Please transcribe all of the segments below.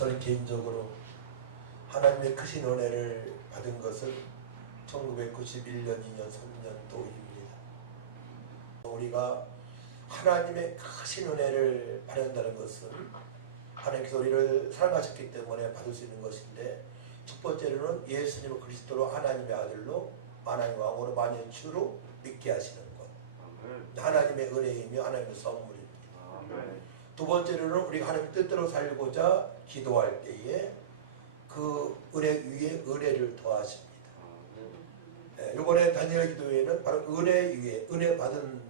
저는 개인적으로 하나님의 크신 은혜를 받은 것은 1991년, 2년, 3년도입니다. 우리가 하나님의 크신 은혜를 받는다는 것은 하나님께서 우리를 사랑하셨기 때문에 받을 수 있는 것인데, 첫 번째로는 예수님을 그리스도로 하나님의 아들로 하나님의 왕으로 만연주로 믿게 하시는 것. 하나님의 은혜이며 하나님의 선물입니다. 두 번째로는 우리가 하나님의 뜻대로 살고자 기도할 때에 그 은혜 위에 은혜를 더하십니다. 이번에 다니엘 기도회는 바로 은혜 위에, 은혜 받은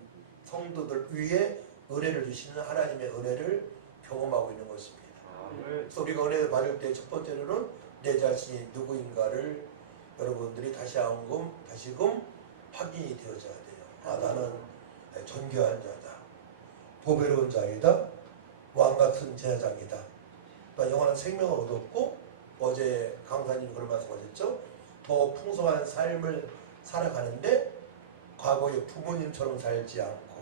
성도들 위에 은혜를 주시는 하나님의 은혜를 경험하고 있는 것입니다. 그래서 우리가 은혜를 받을 때 첫 번째로는 내 자신이 누구인가를 여러분들이 다시금 확인이 되어져야 돼요. 아, 나는 존귀한 자다, 보배로운 자이다, 왕같은 제사장이다, 나 영원한 생명을 얻었고, 어제 강사님이 그런 말씀하셨죠. 더 풍성한 삶을 살아가는데 과거의 부모님처럼 살지 않고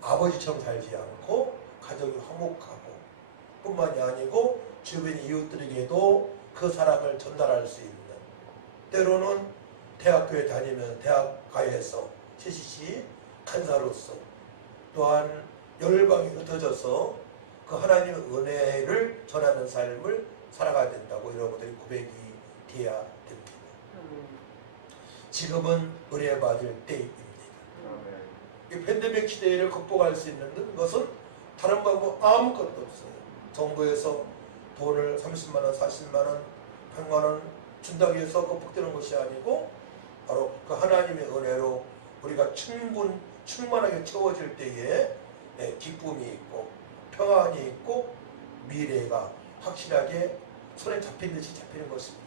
아버지처럼 살지 않고 가정이 화목하고 뿐만이 아니고 주변 이웃들에게도 그 사랑을 전달할 수 있는, 때로는 대학교에 다니면 대학가에서 CCC 간사로서 또한 열방이 흩어져서 그 하나님의 은혜를 전하는 삶을 살아가야 된다고 여러분들이 고백이 돼야 됩니다. 지금은 은혜 받을 때입니다. 이 팬데믹 시대를 극복할 수 있는 것은 다른 방법 아무것도 없어요. 정부에서 돈을 30만원, 40만원, 100만원 준다고 해서 극복되는 것이 아니고, 바로 그 하나님의 은혜로 우리가 충만하게 채워질 때에 기쁨이 있고 평안이 있고 미래가 확실하게 손에 잡힌 듯이 잡히는 것입니다.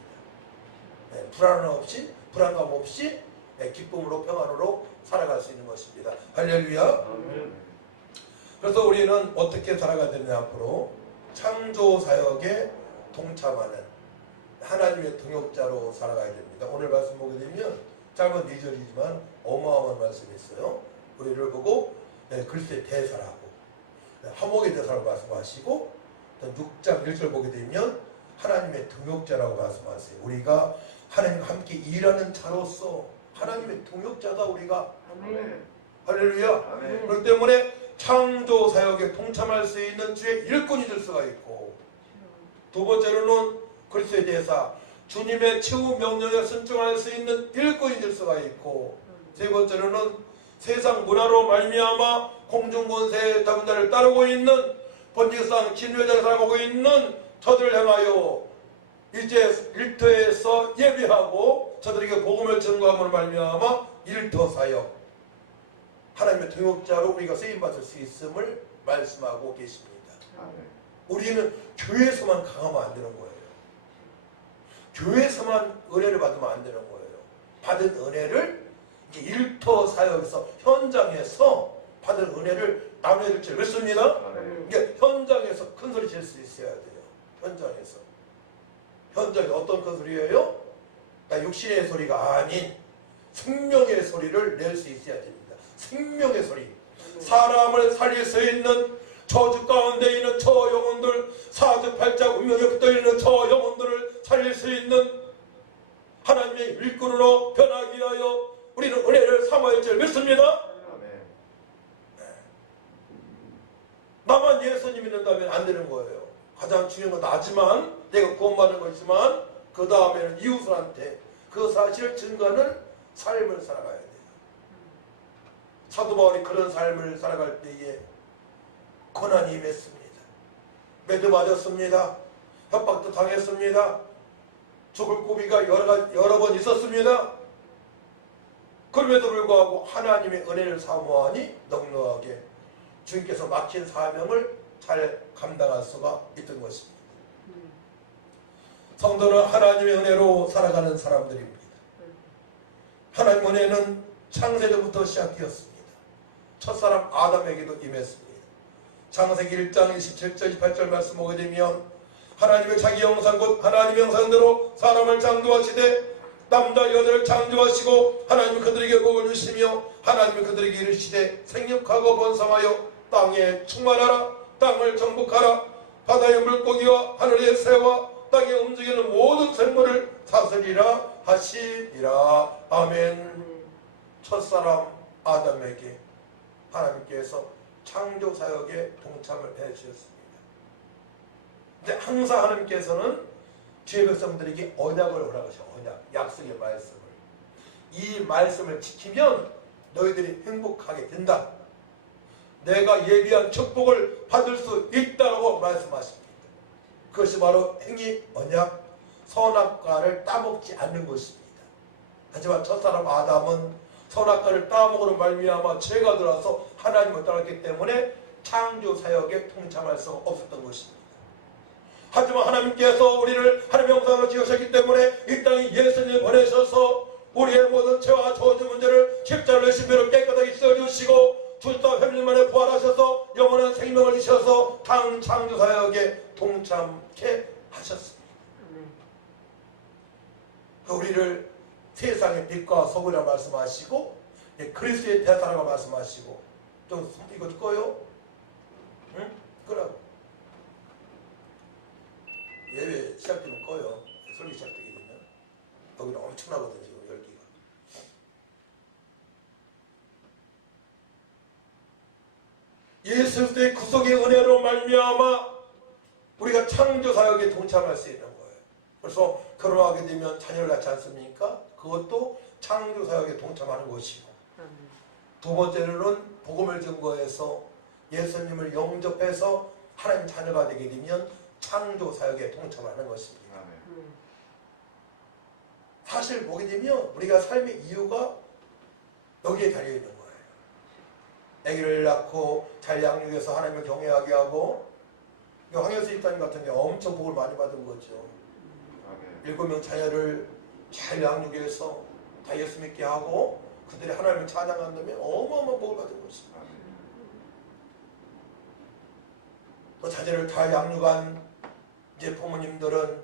불안감 없이 기쁨으로 평안으로 살아갈 수 있는 것입니다. 할렐루야. 그래서 우리는 어떻게 살아가야 되느냐, 앞으로 창조 사역에 동참하는 하나님의 동역자로 살아가야 됩니다. 오늘 말씀 보게 되면 짧은 2절이지만 어마어마한 말씀이 있어요. 우리를 보고 글쎄 대사라고, 화목의 대사라고 말씀하시고, 6장 1절 보게 되면 하나님의 동역자라고 말씀하세요. 우리가 하나님과 함께 일하는 자로서 하나님의 동역자다, 우리가. 아멘. 할렐루야. 아멘. 그렇기 때문에 창조 사역에 동참할 수 있는 주의 일꾼이 될 수가 있고, 두 번째로는 그리스도의 대사, 주님의 최후 명령에 순종할 수 있는 일꾼이 될 수가 있고, 세 번째로는 세상 문화로 말미암아 공중권세의 자분자를 따르고 있는 번지상 진회자를 살아가고 있는 저들을 향하여 이제 일터에서 예배하고 저들에게 복음을 전거함으로 말미암아 일터 사역, 하나님의 동역자로 우리가 쓰임받을 수 있음을 말씀하고 계십니다. 우리는 교회에서만 강하면 안 되는 거예요. 교회에서만 은혜를 받으면 안 되는 거예요. 받은 은혜를 일터 사역에서, 현장에서 받은 은혜를 나눠야 될 줄 믿습니다. 이게 현장에서 큰 소리 칠 수 있어야 돼요. 현장에 어떤 큰 소리예요? 육신의 소리가 아닌 생명의 소리를 낼 수 있어야 됩니다. 생명의 소리, 사람을 살릴 수 있는, 저주 가운데 있는 저 영혼들, 사주팔자 운명에 붙어있는 저 영혼들을 살릴 수 있는 하나님의 일꾼으로 변하기 위하여 우리는 은혜를 삼아야 할 줄 믿습니다. 나만 예수님 믿는다면 안 되는 거예요. 가장 중요한 건 나지만, 내가 구원받는 것이지만 그 다음에는 이웃들한테 그 사실을 증거하는 삶을 살아가야 돼요. 사도 바울이 그런 삶을 살아갈 때에 고난이 임했습니다. 매도 맞았습니다. 협박도 당했습니다. 죽을 고비가 여러 번 있었습니다. 그럼에도 불구하고 하나님의 은혜를 사모하니 넉넉하게 주님께서 맡긴 사명을 잘 감당할 수가 있던 것입니다. 성도는 하나님의 은혜로 살아가는 사람들입니다. 하나님의 은혜는 창세전부터 시작되었습니다. 첫사람 아담에게도 임했습니다. 창세기 1장 27절 28절 말씀 보게 되면 하나님의 자기 형상 곧 하나님의 형상대로 사람을 창조하시되 남자 여자를 창조하시고 하나님이 그들에게 복을 주시며 하나님이 그들에게 이르시되 생육하고 번성하여 땅에 충만하라, 땅을 정복하라, 바다의 물고기와 하늘의 새와 땅에 움직이는 모든 생물을 다스리라 하시니라. 아멘. 첫사람 아담에게 하나님께서 창조 사역에 동참을 해주셨습니다. 근데 항상 하나님께서는 주의 백성들에게 언약을 허락하셔. 언약, 약속의 말씀을. 이 말씀을 지키면 너희들이 행복하게 된다. 내가 예비한 축복을 받을 수 있다고 말씀하십니다. 그것이 바로 행위, 언약, 선악과를 따먹지 않는 것입니다. 하지만 첫사람 아담은 선악과를 따먹으로 말미암아 죄가 들어서 하나님을 떠났기 때문에 창조 사역에 통참할 수 없었던 것입니다. 하지만 하나님께서 우리를 하나님의 형상으로 지으셨기 때문에 이 땅에 예수님을 보내셔서 우리의 모든 죄와 저주 문제를 십자가로 십자로 깨끗하게 씻어주시고 주사 회복만에 부활하셔서 영원한 생명을 주셔서 창조 사역에 동참케 하셨습니다. 우리를 세상의 빛과 소금이라 말씀하시고 그리스도의 대사라고 말씀하시고 좀 이거 꺼요? 응? 끄라고. 예배 시작되면 꺼요. 설교 시작되게 되면 여기는 엄청나거든요. 지금 열기가. 예수 그리스도의 구속의 은혜로 말미암아 우리가 창조 사역에 동참할 수 있는 거예요. 그래서 결혼하게 되면 자녀를 낳지 않습니까? 그것도 창조 사역에 동참하는 것이고, 두 번째로는 복음을 증거해서 예수님을 영접해서 하나님 자녀가 되게 되면 창조 사역에 동참하는 것입니다. 사실 보게 되면 우리가 삶의 이유가 여기에 달려 있는 거예요. 아기를 낳고 잘 양육해서 하나님을 경외하게 하고, 황혜수 집사님 같은 경우 엄청 복을 많이 받은 거죠. 7명 자녀를 잘 양육해서 다 예수 믿게 하고 그들이 하나님을 찬양한다면 어마어마한 복을 받은 것입니다. 또 자녀를 잘 양육한 이제 부모님들은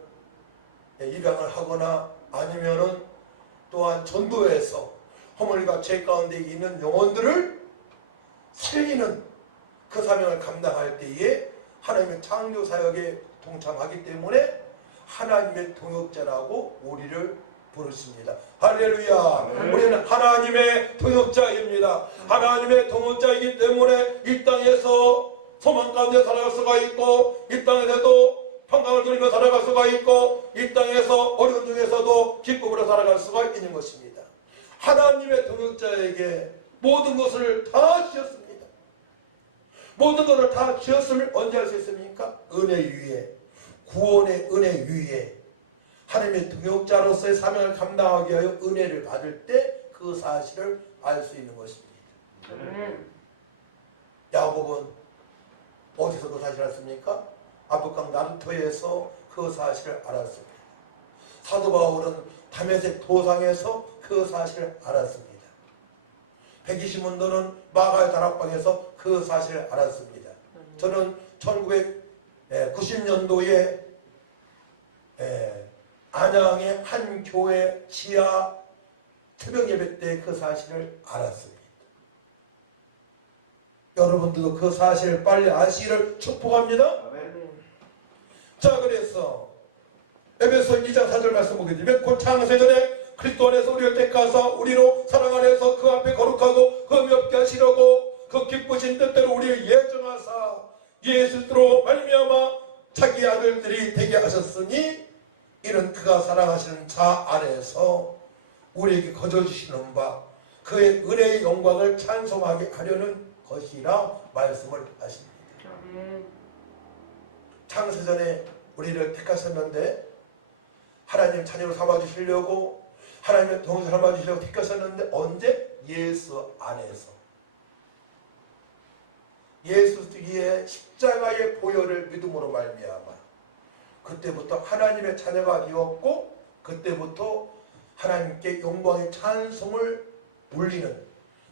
입양을 하거나 아니면은 또한 전도해서 허물과 죄 가운데 있는 영혼들을 살리는 그 사명을 감당할 때에 하나님의 창조 사역에 동참하기 때문에 하나님의 동역자라고 우리를 부르십니다. 할렐루야. 우리는 하나님의 동역자입니다. 하나님의 동역자이기 때문에 이 땅에서 소망 가운데 살아갈 수가 있고, 이 땅에서도 평강을 누리며 살아갈 수가 있고, 이 땅에서 어려운 중에서도 기쁨으로 살아갈 수가 있는 것입니다. 하나님의 동역자에게 모든 것을 다 주셨습니다. 모든 것을 다 주셨음을 언제 할 수 있습니까? 은혜 위에, 구원의 은혜 위에 하나님의 동역자로서의 사명을 감당하기 위하여 은혜를 받을 때 그 사실을 알 수 있는 것입니다. 야곱은 어디서 그 사실을 알았습니까? 아브강 남토에서 그 사실을 알았습니다. 사도 바울은 다메섹 도상에서 그 사실을 알았습니다. 120문도는 마가의 다락방에서 그 사실을 알았습니다. 저는 1990년도에 안양의 한 교회 지하 새벽 예배 때 그 사실을 알았습니다. 여러분들도 그 사실을 빨리 아시기를 축복합니다. 자, 그래서 에베소 2장 4절 말씀 보게 되면 곧 창세전에 그리스도 안에서 우리를 택하사 우리로 사랑 안에서 그 앞에 거룩하고 흠이 없게 하시려고 그 기쁘신 뜻대로 우리를 예정하사 예수로 말미암아 자기 아들들이 되게 하셨으니 이는 그가 사랑하시는 자 안에서 우리에게 거저주시는 바 그의 은혜의 영광을 찬송하게 하려는 것이라 말씀을 하십니다. 창세전에 우리를 택하셨는데 하나님 자녀로 삼아주시려고 하나님의 동생을 삼아주시려고 택하셨는데 언제? 예수 안에서. 예수 뒤에 십자가의 보혈을 믿음으로 말미암아 그때부터 하나님의 자녀가 되었고 그때부터 하나님께 영광의 찬송을 올리는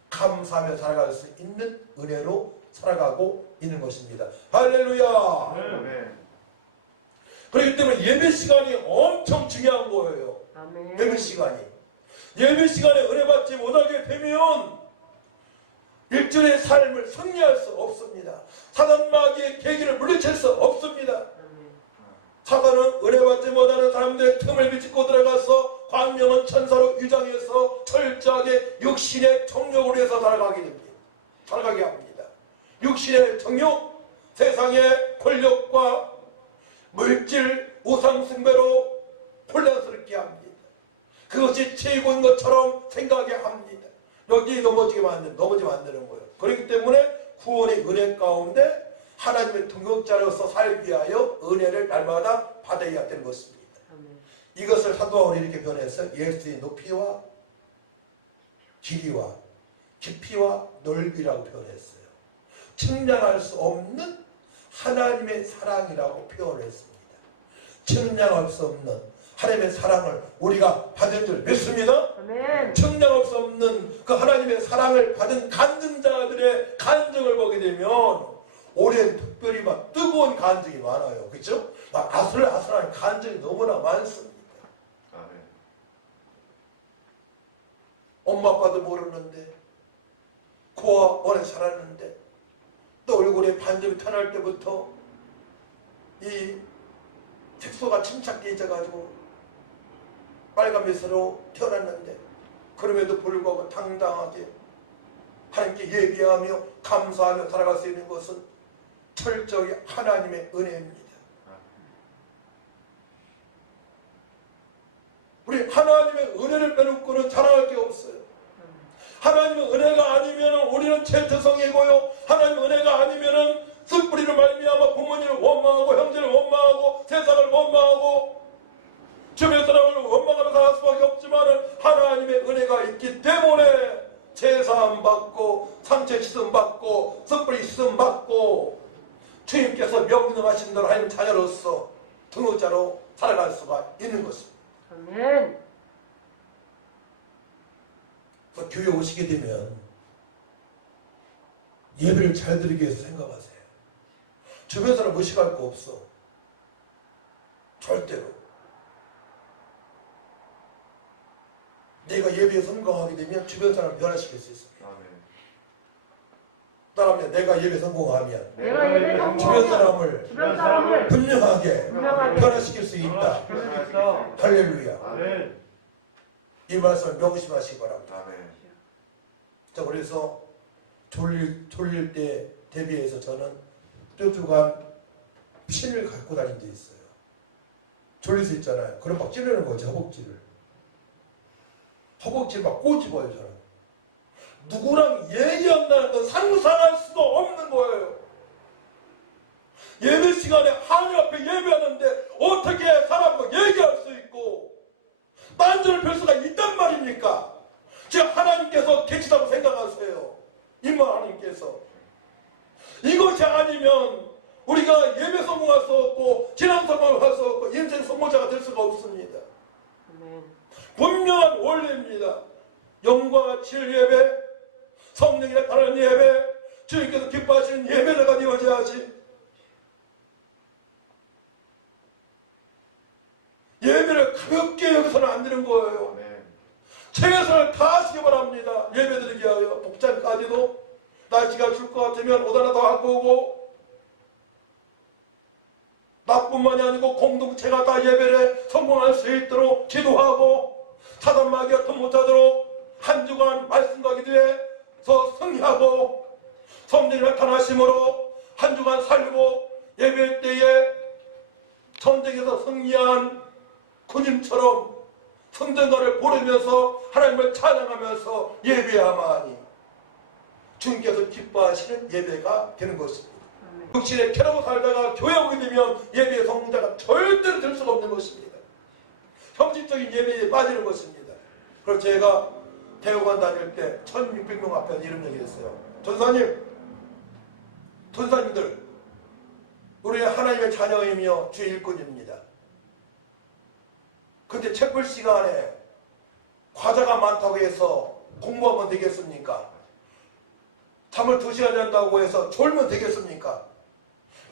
감사하며 살아갈 수 있는 은혜로 살아가고 있는 것입니다. 할렐루야. 네. 그렇기 때문에 예배 시간이 엄청 중요한 거예요. 아멘. 예배 시간에 은혜 받지 못하게 되면 일주일의 삶을 승리할 수 없습니다. 사단 마귀의 계기를 물리칠 수 없습니다. 아파는 은혜 받지 못하는 사람들의 틈을 비집고 들어가서 광명은 천사로 위장해서 철저하게 육신의 정욕으로 해서 살아가게 됩니다. 살아가게 합니다. 육신의 정욕, 세상의 권력과 물질, 우상 숭배로 혼란스럽게 합니다. 그것이 최고인 것처럼 생각하게 합니다. 여기 넘어지게 만드는 거예요. 그렇기 때문에 구원의 은혜 가운데 하나님의 동역자로서 살기 위하여 은혜를 날마다 받아야 되는 것입니다. 이것을 사도 바울이 이렇게 변해서 예수의 높이와 길이와 깊이와 넓이라고 표현했어요. 측량할 수 없는 하나님의 사랑이라고 표현했습니다. 측량할 수 없는 하나님의 사랑을 우리가 받은 줄 믿습니다. 아멘. 측량할 수 없는 그 하나님의 사랑을 받은 간증자들의 간증을 보게 되면 올해는 특별히 막 뜨거운 간증이 많아요. 그렇죠? 막 아슬아슬한 간증이 너무나 많습니다. 아멘. 엄마 아빠도 모르는데 고아 오래 살았는데 또 얼굴에 반점이 타날 때부터 이 색소가 침착돼 있어가지고 빨간 미소로 태어났는데 그럼에도 불구하고 당당하게 하나님께 예배하며 감사하며 살아갈 수 있는 것은 철저히 하나님의 은혜입니다. 우리 하나님의 은혜를 빼놓고는 자랑할 게 없어요. 하나님의 은혜가 아니면 우리는 죄투성이고요. 하나님의 은혜가 아니면 쓴뿌리를 말미암아 부모님을 원망하고 형제를 원망하고 세상을 원망하고 주변 사람을 원망하며 살아갈 수밖에 없지만 하나님의 은혜가 있기 때문에 제사함 받고 상처 씻음 받고 쓴뿌리 씻음 받고 주님께서 명령하신 대로 하나님 자녀로서 등호자로 살아갈 수가 있는 것입니다. 아멘. 그래서 교회 오시게 되면 예배를 잘 드리기 위해서 생각하세요. 주변 사람 무식할 거 없어. 절대로. 내가 예배에 성공하게 되면 주변 사람을 변화시킬 수 있습니다. 따라하면 내가 예배 성공하면 주변 사람을 분명하게 변화시킬 수 있다. 할렐루야. 이 말씀을 명심하시기 바랍니다. 자, 그래서 졸릴 때 대비해서 저는 뾰족한 핀을 갖고 다닌 데 있어요. 졸릴 수 있잖아요. 그럼 막 찌르는 거죠. 허벅지를 막 꼬집어요. 저는 누구랑 얘기한다는 건 상상할 수도 없는 거예요. 예배 시간에 하나님 앞에 예배하는데 어떻게 사람과 얘기할 수 있고 딴전을 펼 수가 있단 말입니까? 지금 하나님께서 계시다고 생각하세요. 임마 하나님께서. 이것이 아니면 우리가 예배 성공할 수 없고 신앙 성공을 할 수 없고 인생 성공자가 될 수가 없습니다. 분명한 원리입니다. 영과 질 예배, 성령이 나타나는 예배, 주님께서 기뻐하시는 예배가 되어져야지. 예배를 가볍게 여기서는 안 되는 거예요. 최선을 다하시기 바랍니다. 예배드리기 위하여 복장까지도 날씨가 줄 것 같으면 옷 하나 더 갖고 오고 나뿐만이 아니고 공동체가 다 예배를 성공할 수 있도록 기도하고 사단마귀 같은 못하도록 한 주간 말씀과 기도에서 승리하고 성령이 나타나심으로 한 주간 살고 예배 때에 전쟁에서 승리한 군인처럼 성전가를 보내면서 하나님을 찬양하면서 예배하마니 주님께서 기뻐하시는 예배가 되는 것입니다. 육신에 캐나고 살다가 교회 오게 되면 예배의 성공자가 절대로 될 수가 없는 것입니다. 형식적인 예배에 빠지는 것입니다. 그래서 제가 대학원 다닐 때 1600명 앞에 이런 얘기를 했어요. 전사님들 우리 하나님의 자녀이며 주의 일꾼입니다. 근데 책볼 시간에 과자가 많다고 해서 공부하면 되겠습니까? 잠을 2시간 잔다고 해서 졸면 되겠습니까?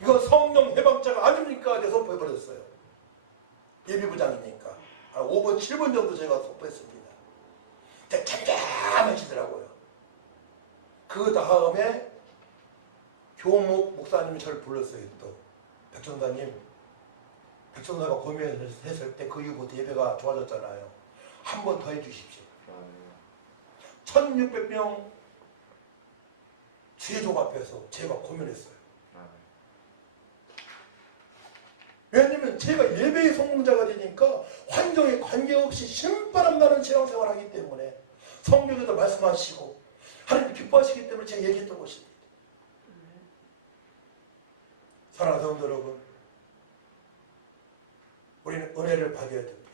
이건 성령 해방자가 아닙니까? 내가 선포해버렸어요. 예비부장이니까. 한 5분, 7분 정도 제가 선포했습니다. 근데 잠잠하시더라고요. 그 다음에 교목 목사님이 저를 불렀어요. 또 백전사님 백성사가 고민했을 때 그 이후부터 예배가 좋아졌잖아요. 한 번 더 해주십시오. 1600명 주의종 앞에서 제가 고민했어요. 왜냐면 제가 예배의 성공자가 되니까 환경에 관계없이 신바람 나는 신앙생활을 하기 때문에 성경에도 말씀하시고 하나님 기뻐하시기 때문에 제가 얘기했던 것입니다. 사랑하는 성도 여러분, 우리는 은혜를 받아야 됩니다.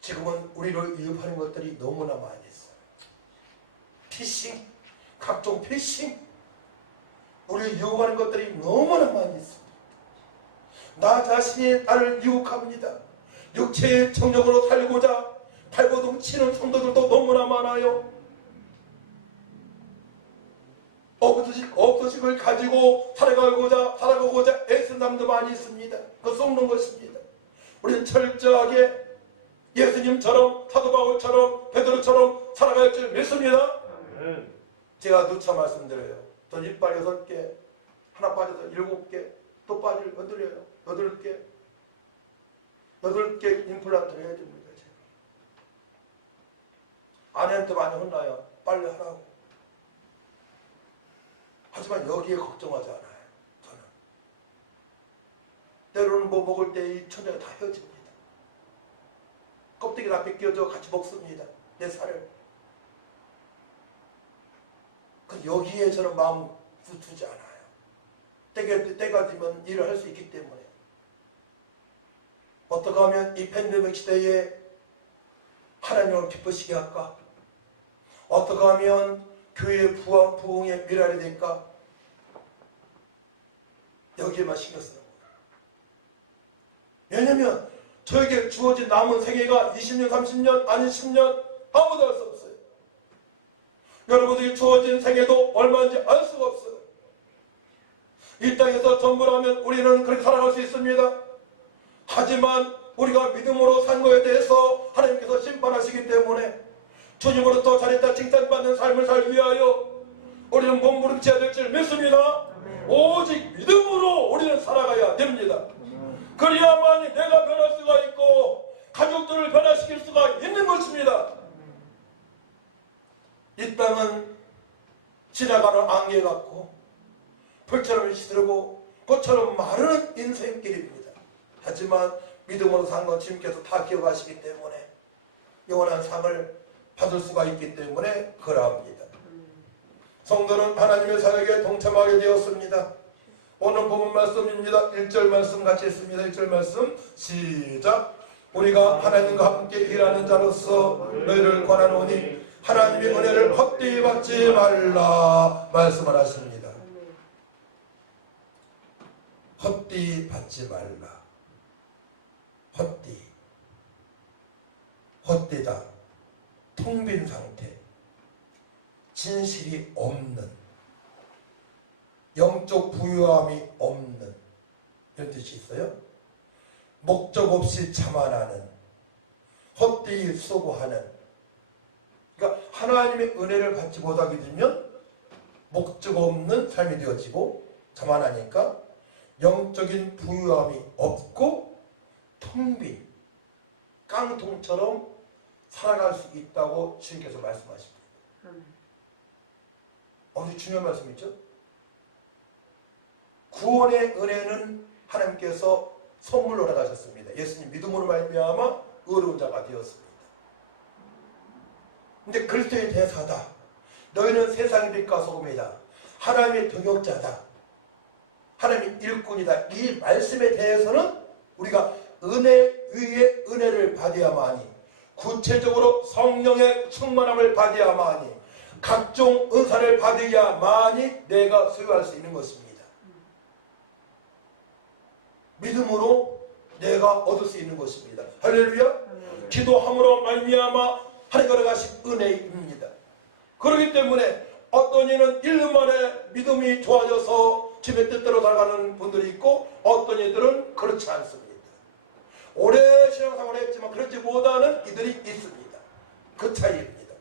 지금은 우리를 위협하는 것들이 너무나 많이 있어요. 피싱, 각종 피싱, 우리를 유혹하는 것들이 너무나 많이 있습니다. 나 자신이 나를 유혹합니다. 육체의 정력으로 살고자 발버둥 치는 성도들도 너무나 많아요. 없어식을 가지고 살아가고자 애쓰는 사람도 많이 있습니다. 그거 썩는 것입니다. 우리는 철저하게 예수님처럼 사도 바울처럼 베드로처럼 살아갈 줄 믿습니다. 제가 누차 말씀드려요. 전 이빨 6개, 하나 빠져서 7개, 또 빠질 8개, 8개 임플란트를 해야 됩니다. 제가. 아내한테 많이 혼나요. 빨리 하라고. 하지만 여기에 걱정하지 않아요. 저는. 때로는 뭐 먹을 때 이 천장이 다 헤어집니다. 껍데기 다 벗겨져 같이 먹습니다. 내 살을. 여기에 저는 마음 두지 않아요. 때가 되면 일을 할 수 있기 때문에. 어떻게 하면 이 팬데믹 시대에 하나님을 기쁘시게 할까? 어떻게 하면 교회의 부흥의 미랄이 될까? 여기에만 신경 쓰는 거예요. 왜냐면 저에게 주어진 남은 생애가 20년, 30년, 아니 10년 아무도 알 수 없어요. 여러분들이 주어진 생애도 얼마인지 알 수가 없어요. 이 땅에서 전부라면 우리는 그렇게 살아갈 수 있습니다. 하지만 우리가 믿음으로 산 거에 대해서 하나님께서 심판하시기 때문에 주님으로부터 잘했다 칭찬받는 삶을 살기 위하여 우리는 몸부림쳐야 될 줄 믿습니다. 오직 믿음으로 우리는 살아가야 됩니다. 그래야만이 내가 변할 수가 있고 가족들을 변화시킬 수가 있는 것입니다. 이 땅은 지나가는 안개 같고 불처럼 시들고 꽃처럼 마르는 인생길입니다. 하지만 믿음으로 산 건 주님께서 다 기억하시기 때문에 영원한 상을 받을 수가 있기 때문에 그러합니다. 성도는 하나님의 사역에 동참하게 되었습니다. 오늘 본문 말씀입니다. 1절 말씀 같이 했습니다. 1절 말씀 시작. 우리가 하나님과 함께 일하는 자로서 너희를 권하노니 하나님의 은혜를 헛되이 받지 말라 말씀을 하십니다. 헛되이 받지 말라. 헛되다. 텅 빈 상태. 진실이 없는, 영적 부유함이 없는 이런 뜻이 있어요. 목적 없이 자만하는, 헛되이 수고하는. 그러니까 하나님의 은혜를 받지 못하게 되면 목적 없는 삶이 되어지고 자만하니까 영적인 부유함이 없고 텅 빈 깡통처럼 살아갈 수 있다고 주님께서 말씀하십니다. 아주 중요한 말씀이죠. 구원의 은혜는 하나님께서 선물로 나가셨습니다. 예수님 믿음으로 말미암아 의로운 자가 되었습니다. 근데 그리스도의 대사다. 너희는 세상의 빛과 소금이다. 하나님의 동역자다. 하나님의 일꾼이다. 이 말씀에 대해서는 우리가 은혜 위에 은혜를 받아야만 하니, 구체적으로 성령의 충만함을 받아야만 하니, 각종 은사를 받아야만이 내가 소유할 수 있는 것입니다. 믿음으로 내가 얻을 수 있는 것입니다. 할렐루야. 기도함으로 말미암아 하나님과 가신 은혜입니다. 그렇기 때문에 어떤 이는 1년 만에 믿음이 좋아져서 주님의 뜻대로 살아가는 분들이 있고 어떤 이들은 그렇지 않습니다. 오래 신앙생활을 했지만 그렇지 못하는 이들이 있습니다. 그 차이입니다.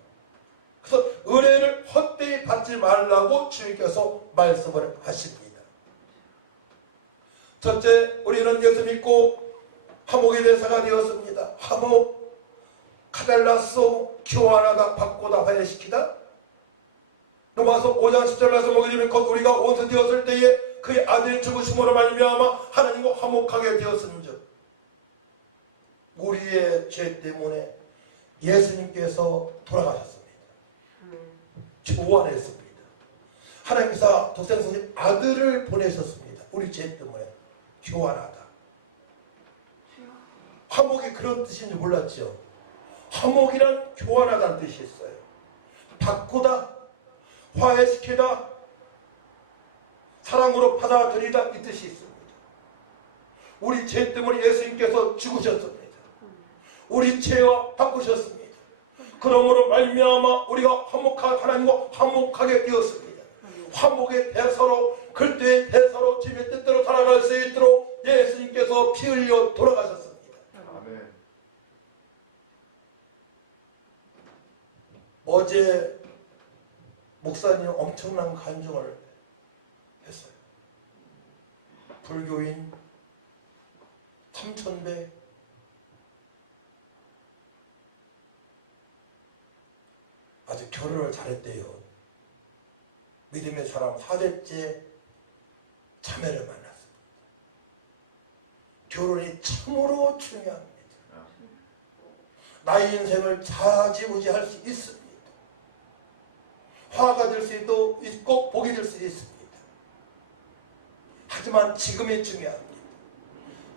그래서 은혜를 헛되이 받지 말라고 주님께서 말씀을 하십니다. 첫째, 우리는 예수 믿고 화목의 대사가 되었습니다. 화목, 카달라소, 교환하다, 바꾸다, 화해시키다. 로마서 5장 10절 말씀 보게 되면 곧 우리가 원수 되었을 때에 그의 아들의 죽으심으로 말미암아 하나님과 화목하게 되었음즉 우리의 죄 때문에 예수님께서 돌아가셨습니다. 교환했습니다. 하나님께서 독생성의 아들을 보내셨습니다. 우리 죄 때문에 교환하다. 화목이 그런 뜻인지 몰랐죠. 화목이란 교환하다는 뜻이 있어요. 바꾸다, 화해시키다, 사랑으로 받아들이다 이 뜻이 있습니다. 우리 죄 때문에 예수님께서 죽으셨습니다. 우리 죄와 바꾸셨습니다. 그러므로 말미암아 우리가 하나님과 화목하게 되었습니다. 화목의 대사로 그리스도의 대사로 주님의 뜻대로 살아갈 수 있도록 예수님께서 피 흘려 돌아가셨습니다. 아멘. 어제 목사님 엄청난 간증을 했어요. 불교인 3,100 아주 결혼을 잘했대요. 믿음의 사람 4대째 자매를 만났습니다. 결혼이 참으로 중요합니다. 나의 인생을 좌지우지할 수 있습니다. 화가 될 수도 있고 복이 될 수 있습니다. 하지만 지금이 중요합니다.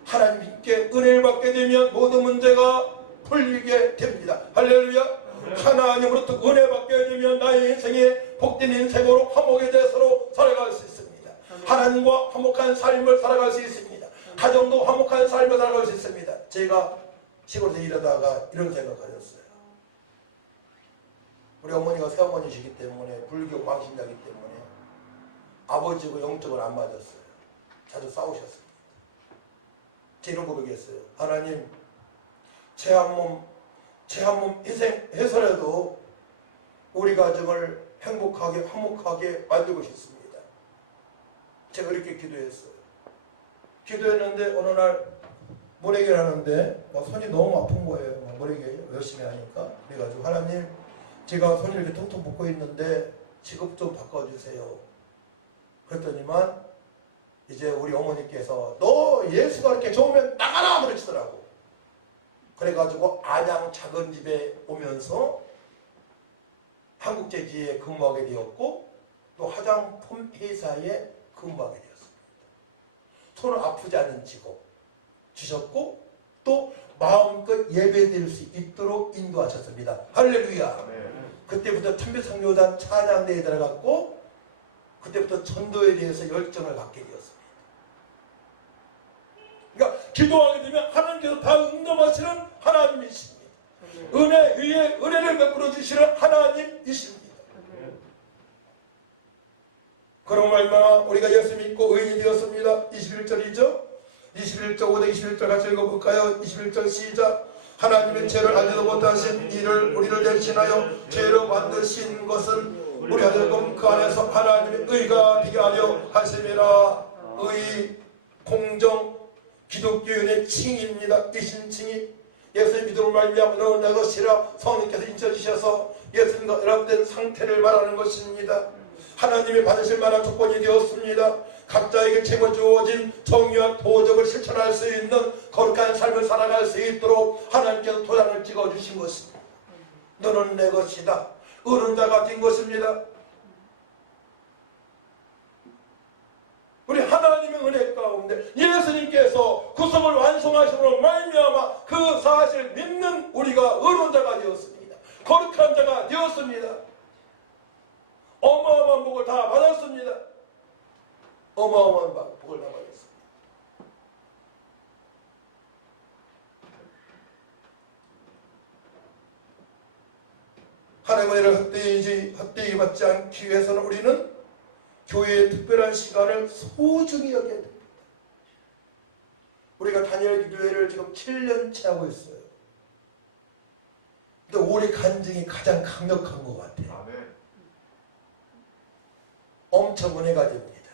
하나님께 은혜를 받게 되면 모든 문제가 풀리게 됩니다. 할렐루야. 하나님으로부터 은혜 받게 되면 나의 인생에 복된 인생으로 화목의 대사로 살아갈 수 있습니다. 하나님과 화목한 삶을 살아갈 수 있습니다. 가정도 화목한 삶을 살아갈 수 있습니다. 제가 시골에서 일하다가 이런 생각을 가졌어요. 우리 어머니가 새어머니시기 때문에 불교 광신자이기 때문에 아버지하고 영적으로 안 맞았어요. 자주 싸우셨습니다. 제가 이런 고백했어요. 하나님, 제 한 몸 희생해서라도 우리 가정을 행복하게 화목하게 만들고 싶습니다. 제가 이렇게 기도했어요. 기도했는데 어느 날 모래기를 하는데 손이 너무 아픈 거예요. 모래기 열심히 하니까. 그래가지고 하나님, 제가 손이 이렇게 퉁퉁 붓고 있는데 직업 좀 바꿔주세요. 그랬더니만 이제 우리 어머니께서 너 예수가 이렇게 좋으면 나가라 그러시더라고. 그래가지고 안양 작은 집에 오면서 한국제지에 근무하게 되었고 또 화장품 회사에 근무하게 되었습니다. 손을 아프지 않은 직업 주셨고 또 마음껏 예배드릴 수 있도록 인도하셨습니다. 할렐루야. 그때부터 천비상교단 찬양대에 들어갔고 그때부터 전도에 대해서 열정을 갖게 되었습니다. 그러니까 기도하게 되면 하나님께서 다 응답하시는 하나님이십니다. 은혜 위에 은혜를 베풀어 주시는 하나님이십니다. 그런 말마 우리가 예수 믿고 의인이 되었습니다. 21절이죠. 21절 5대 21절 같이 읽어볼까요? 21절 시작. 하나님의 죄를 알지도 못하신 이를 우리를 대신하여 죄로 만드신 것은 우리 하여금 그 안에서 하나님의 의가 되게 하려 하심이라. 의, 공정, 기독교인의 칭입니다. 이 신칭이 예수의 믿음을 말미암아 너는 내 것이라 성령께서 인쳐주셔서 예수님과 연합된 상태를 말하는 것입니다. 하나님이 받으실 만한 조건이 되었습니다. 각자에게 책임을 주어진 정의와 도덕을 실천할 수 있는 거룩한 삶을 살아갈 수 있도록 하나님께서 도장을 찍어주신 것입니다. 너는 내 것이다. 의른자가 된 것입니다. 우리 하나님의 은혜 가운데 예수님께서 구속을 완성하심으로 말미암아 그 사실을 믿는 우리가 의른자가 되었습니다. 거룩한 자가 되었습니다. 어마어마한 복을 다 받았습니다. 어마어마한 복을 다 받았습니다. 하나님의 은혜를 헛되이 받지 않기 위해서는 우리는 교회의 특별한 시간을 소중히 여겨야 됩니다. 우리가 다니엘 기도회를 지금 7년째 하고 있어요. 근데 올해 간증이 가장 강력한 것 같아요. 아멘. 엄청 은혜가 됩니다.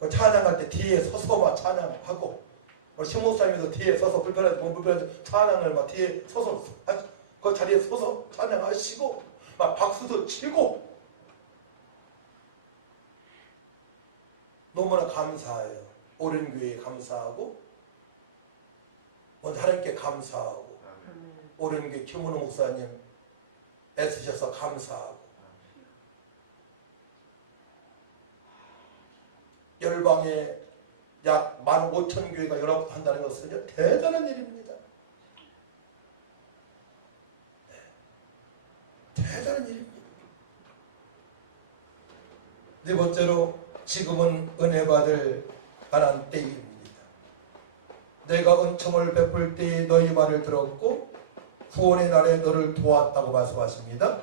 아멘. 그 찬양할 때 뒤에 서서 막 찬양하고, 우리 신목사님도 뒤에 서서 불편해서 찬양을 막 뒤에 서서 그 자리에 서서 찬양하시고 막 박수도 치고 너무나 감사해요. 오랜 교회에 감사하고 먼저 하나님께 감사하고 오랜 교회 김은호 목사님 애쓰셔서 감사하고 열방에 약 15,000교회가 연합한다는 것은 대단한 일입니다. 네. 대단한 일입니다. 네 번째로 지금은 은혜 받을 만한 때입니다. 내가 은총을 베풀 때에 너희 말을 들었고 구원의 날에 너를 도왔다고 말씀하십니다.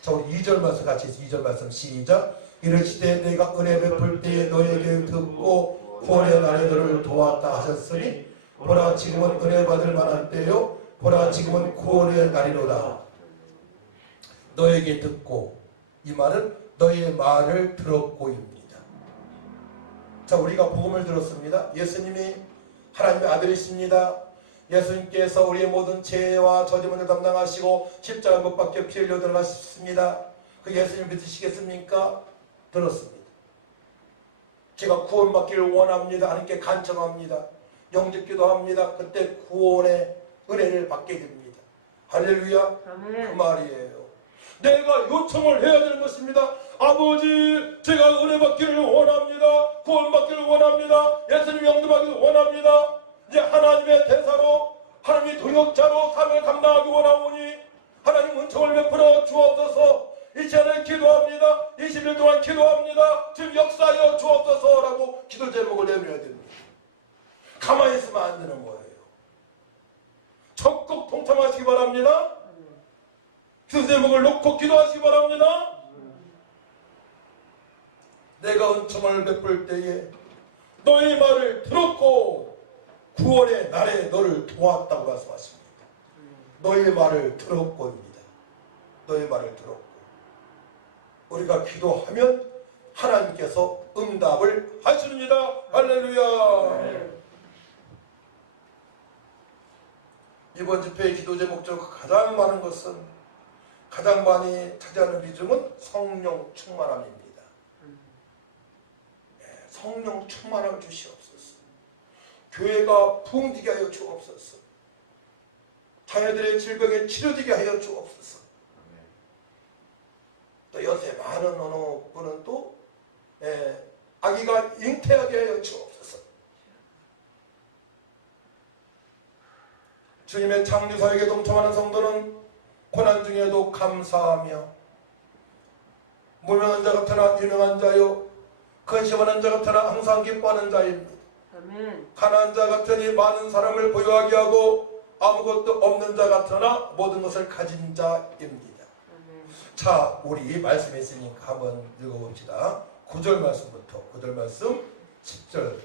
자, 우리 2절 말씀 같이 2절 말씀 시작. 이르시되 내가 은혜 베풀 때에 너희에게 듣고 구원의 날에 너를 도왔다 하셨으니 보라 지금은 은혜 받을 만한 때요 보라 지금은 구원의 날이로다. 너에게 듣고, 이 말은 너의 말을 들었고입니다. 자, 우리가 복음을 들었습니다. 예수님이 하나님의 아들이십니다. 예수님께서 우리의 모든 죄와 저주문을 담당하시고 십자가 못 박혀 피 흘려 들어가셨습니다. 그 예수님 믿으시겠습니까? 들었습니다. 제가 구원받기를 원합니다. 하나님께 간청합니다. 영접기도 합니다. 그때 구원의 은혜를 받게 됩니다. 할렐루야. 그 말이에요. 내가 요청을 해야 되는 것입니다. 아버지, 제가 은혜 받기를 원합니다. 구원 받기를 원합니다. 예수님 영접하기를 원합니다. 이제 하나님의 대사로, 하나님의 동역자로 삶을 감당하기 원하오니 하나님 은총을 베풀어 주옵소서. 이 시간에 기도합니다. 20일 동안 기도합니다. 지금 역사하여 주옵소서라고 기도 제목을 내밀어야 됩니다. 가만히 있으면 안 되는 거예요. 적극 동참하시기 바랍니다. 기도 제목을 놓고 기도하시기 바랍니다. 내가 은총을 베풀 때에 너의 말을 들었고 구원의 날에 너를 도왔다고 말씀하십니다. 너의 말을 들었고입니다. 너의 말을 들었고 우리가 기도하면 하나님께서 응답을 하십니다. 할렐루야. 이번 집회의 기도 제목 중 가장 많은 것은, 가장 많이 차지하는 비중은 성령 충만함입니다. 성령 충만함을 주시옵소서. 교회가 부흥되게 하여 주옵소서. 자녀들의 질병에 치료되게 하여 주옵소서. 또 요새 많은 어느 분은 또 아기가 잉태하게 하여 주옵소서. 주님의 창조사역에 동참하는 성도는 고난 중에도 감사하며 무명한 자 같으나 유명한 자요 근심하는 자 같으나 항상 기뻐하는 자입니다. 아멘. 가난한 자 같으니 많은 사람을 보유하게 하고 아무것도 없는 자 같으나 모든 것을 가진 자입니다. 자, 우리 말씀이 있으니까 한번 읽어봅시다. 9절 말씀부터 9절 말씀 10절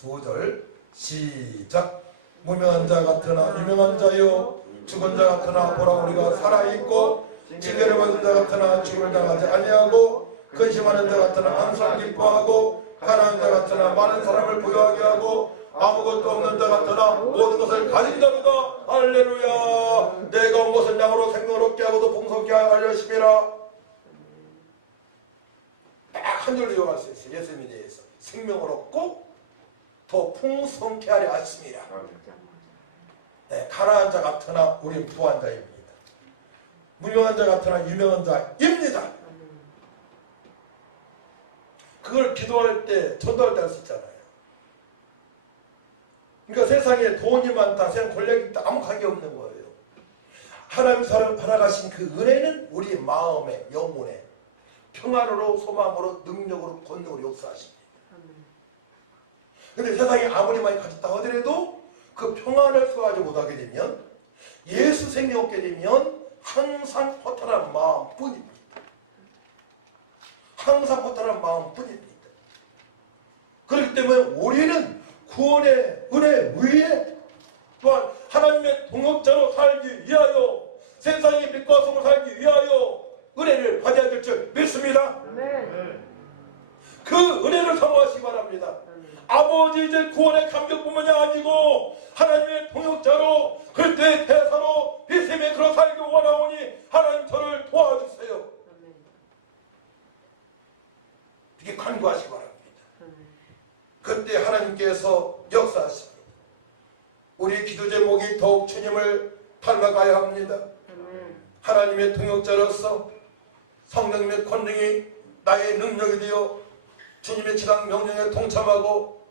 2절 시작. 무명한 자 같으나 유명한 자요 죽은 자 같으나 보라 우리가 살아있고 징계를 받은 자 같으나 죽음을 당하지 아니하고 근심하는 자 같으나 항상 기뻐하고 가난한 자 같으나 많은 사람을 부유하게 하고 아무것도 없는 자 같으나 모든 것을 가진 자로다. 할렐루야. 내가 온 것을 양으로 생명을 얻게 하고도 풍성케 하려 심이라. 딱 한 줄로 이용할 수 있어요. 예수님에 대해서 생명을 얻고 더 풍성케 하려 하심이라. 네, 가난한 자 같으나 우리는 부한 자입니다. 무명한 자 같으나 유명한 자입니다. 그걸 기도할 때, 전도할 때 할 수 있잖아요. 그러니까 세상에 돈이 많다, 세상 권력이 있다, 아무 관계없는 거예요. 하나님 사람 살아가신 그 은혜는 우리 마음에, 영혼에 평안으로, 소망으로, 능력으로, 권능으로 역사하십니다. 근데 세상에 아무리 많이 가졌다 하더라도 그 평안을 소화하지 못하게 되면, 예수 생명 얻게 되면 항상 허탈한 마음뿐입니다. 항상 허탈한 마음뿐입니다. 그렇기 때문에 우리는 구원의 은혜 위에 또한 하나님의 동역자로 살기 위하여, 세상의 빛과 소금을 살기 위하여 은혜를 받아야 될 줄 믿습니다. 그 은혜를 사모하시기 바랍니다. 아버지 이제 구원의 감격뿐만이 아니고 하나님의 동역자로 그리스도의 대사로 비스임에 그로 살기 원하오니 하나님 저를 도와주세요. 이렇게 간구하시기 바랍니다. 그때 하나님께서 역사하십니다. 우리 기도 제목이 더욱 주님을 닮아가야 합니다. 하나님의 동역자로서 성령님의 권능이 나의 능력이 되어 주님의 지상 명령에 동참하고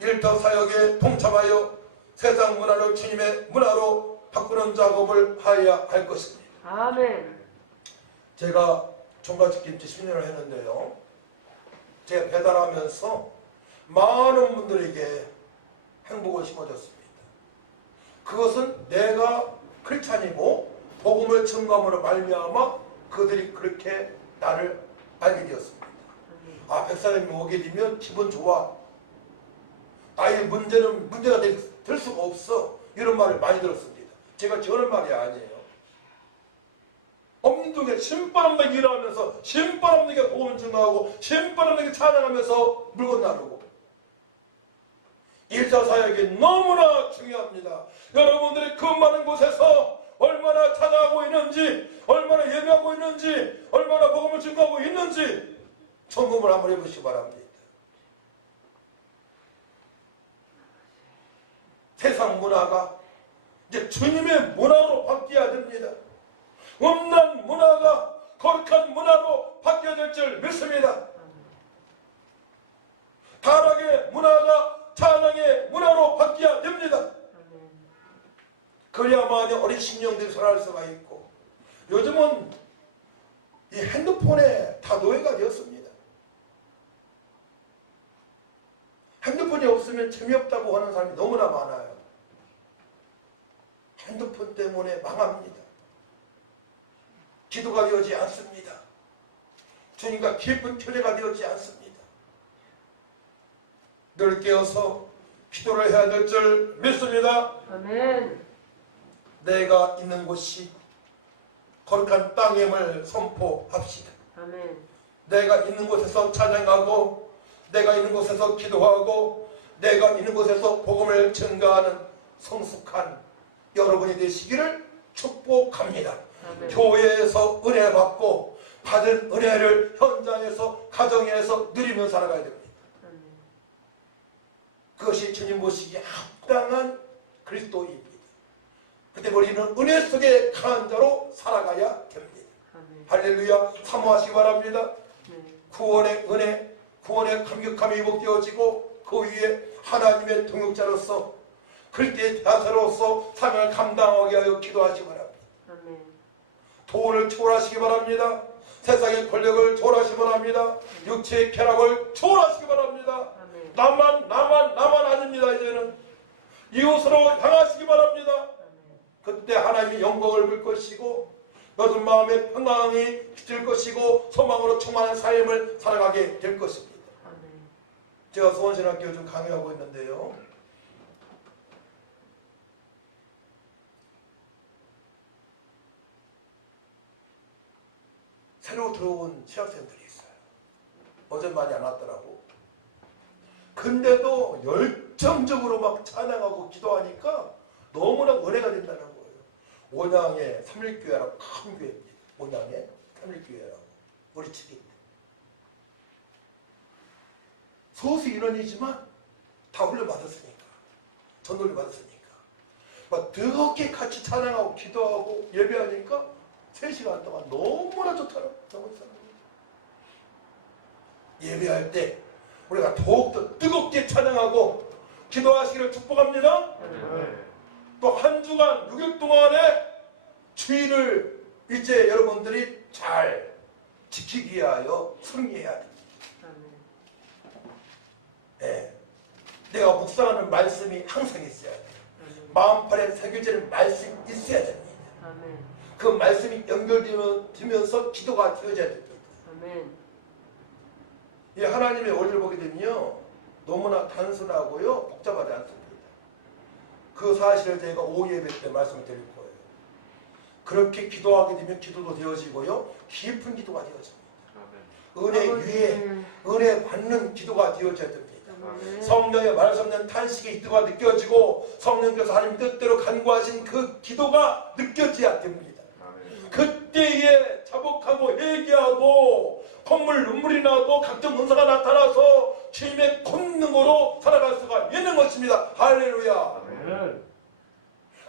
일터 사역에 동참하여 세상 문화를 주님의 문화로 바꾸는 작업을 하여야 할 것입니다. 아멘. 제가 종갓집김치 10년을 했는데요. 제가 배달하면서 많은 분들에게 행복을 심어줬습니다. 그것은 내가 크리스찬이고 복음을 증거함으로 말미암아 그들이 그렇게 나를 알게 되었습니다. 아, 백사장님이 오게 되면 기분 좋아. 나의 문제는 문제가 될 수가 없어. 이런 말을 많이 들었습니다. 제가 지어낸 말이 아니에요. 엄중하게 신바람나게 일하면서 신바람나게 복음을 증거하고 신바람나게 찬양하면서 물건 나르고 일사사역이 너무나 중요합니다. 여러분들이 그 많은 곳에서 얼마나 찬양하고 있는지, 얼마나 예배하고 있는지, 얼마나 복음을 증거하고 있는지 점검을 한번 해보시기 바랍니다. 세상 문화가 이제 주님의 문화로 바뀌어야 됩니다. 음란 문화가 거룩한 문화로 바뀌어야 될 줄 믿습니다. 타락의 문화가 찬양의 문화로 바뀌어야 됩니다. 그래야만 어린 신령들이 살아날 수가 있고, 요즘은 이 핸드폰에 다 노예가 되었습니다. 핸드폰이 없으면 재미없다고 하는 사람이 너무나 많아요. 핸드폰 때문에 망합니다. 기도가 되어지지 않습니다. 주님과 깊은 교제가 되어지지 않습니다. 늘 깨어서 기도를 해야 될 줄 믿습니다. 아멘. 내가 있는 곳이 거룩한 땅임을 선포합시다. 아멘. 내가 있는 곳에서 찬양하고, 내가 있는 곳에서 기도하고, 내가 있는 곳에서 복음을 증거하는 성숙한 여러분이 되시기를 축복합니다. 아멘. 교회에서 은혜 받고 받은 은혜를 현장에서 가정에서 누리며 살아가야 됩니다. 아멘. 그것이 주님 보시기에 합당한 그리스도입니다. 그때 우리는 은혜 속에 강한 자로 살아가야 됩니다. 아멘. 할렐루야. 사모하시기 바랍니다. 네. 구원의 은혜, 구원의 감격함이 회복되어지고 그 위에 하나님의 동역자로서 그리스도의 대사로서 사명을 감당하게 하여 기도하시기 바랍니다. 아멘. 돈을 초월하시기 바랍니다. 세상의 권력을 초월하시기 바랍니다. 육체의 쾌락을 초월하시기 바랍니다. 아멘. 나만 아닙니다. 이제는 이웃으로 향하시기 바랍니다. 아멘. 그때 하나님이 영광을 볼 것이고 너들 마음에 평강이 비칠 것이고 소망으로 충만한 삶을 살아가게 될 것입니다. 아멘. 제가 수원신학교 좀 강의하고 있는데요. 새로 들어온 신학생들이 있어요. 어제 많이 안 왔더라고. 근데도 열정적으로 막 찬양하고 기도하니까 너무나 은혜가 된다는 거예요. 온양의 삼일교회라고 큰 교회입니다. 온양의 삼일교회라고. 우리 측인데. 소수 인원이지만 다 훈련받았으니까. 전도를 받았으니까. 막 뜨겁게 같이 찬양하고 기도하고 예배하니까 3시간 동안 너무나 좋더라고요. 너무 좋더라고요. 예배할 때 우리가 더욱더 뜨겁게 찬양하고 기도하시기를 축복합니다. 또 한 주간 6일 동안에 주일을 이제 여러분들이 잘 지키기 위하여 승리해야 됩니다. 네. 내가 묵상하는 말씀이 항상 있어야 돼요. 마음판에 새겨지는 말씀이 있어야 됩니다. 그 말씀이 연결되면서 기도가 되어져야 됩니다. 아멘. 이 하나님의 원리를 보게 되면요, 너무나 단순하고요 복잡하지 않습니다. 그 사실을 저희가 오후 예배 때 말씀을 드릴 거예요. 그렇게 기도하게 되면 기도도 되어지고요 깊은 기도가 되어집니다. 은혜 위에 은혜 받는 기도가 되어져야 됩니다. 성령의 말씀은 탄식의 기도가 느껴지고 성령께서 하나님 뜻대로 간구하신 그 기도가 느껴져야 됩니다. 그때에 자복하고 회개하고 콧물 눈물이 나고 각종 은사가 나타나서 주님의 권능으로 살아갈 수가 있는 것입니다. 할렐루야.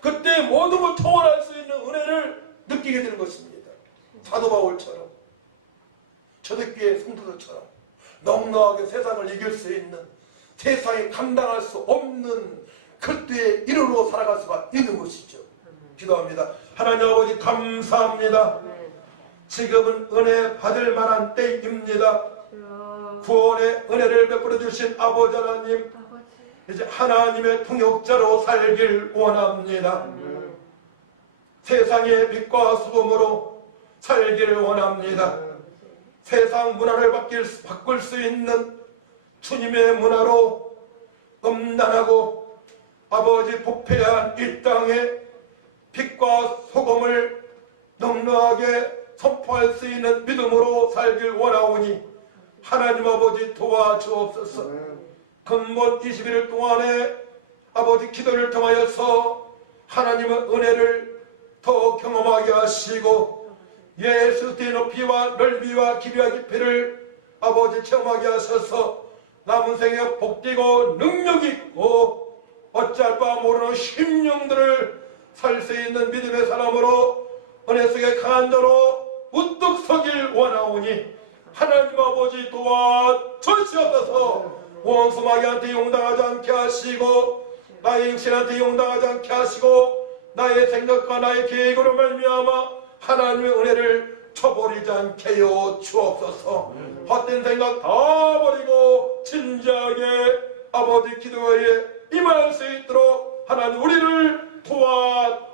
그때 모든 걸 통월할 수 있는 은혜를 느끼게 되는 것입니다. 사도 바울처럼 초대교회 성도들처럼 넉넉하게 세상을 이길 수 있는, 세상에 감당할 수 없는 그때의 일으로 살아갈 수가 있는 것이죠. 기도합니다. 하나님 아버지 감사합니다. 지금은 은혜 받을 만한 때입니다. 구원의 은혜를 베풀어 주신 아버지 하나님, 이제 하나님의 통역자로 살길 원합니다. 세상의 빛과 소금으로 살기를 원합니다. 세상 문화를 바꿀 수 있는 주님의 문화로 음란하고 아버지 부패한 이 땅에 빛과 소금을 넉넉하게 선포할 수 있는 믿음으로 살길 원하오니 하나님 아버지 도와주옵소서. 근본 21일 동안에 아버지 기도를 통하여서 하나님의 은혜를 더 경험하게 하시고 예수 그리스도의 높이와 넓이와 길이와 깊이를 아버지 체험하게 하셔서 남은 생에 복되고 능력이 있고 어찌할 바 모르는 심령들을 살 수 있는 믿음의 사람으로 은혜 속에 강한 자로 우뚝 서길 원하오니 하나님 아버지 도와주시옵소서. 원수 마귀한테 용당하지 않게 하시고 나의 육신한테 용당하지 않게 하시고 나의 생각과 나의 계획으로 말미암아 하나님의 은혜를 쳐버리지 않게 하여 주옵소서. 헛된 생각 다 버리고 진지하게 아버지 기도에 임할 수 있도록 하나님 우리를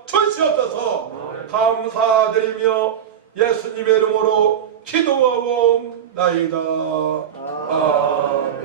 도와주시옵소서. 감사드리며 예수님의 이름으로 기도하옵나이다. 아멘.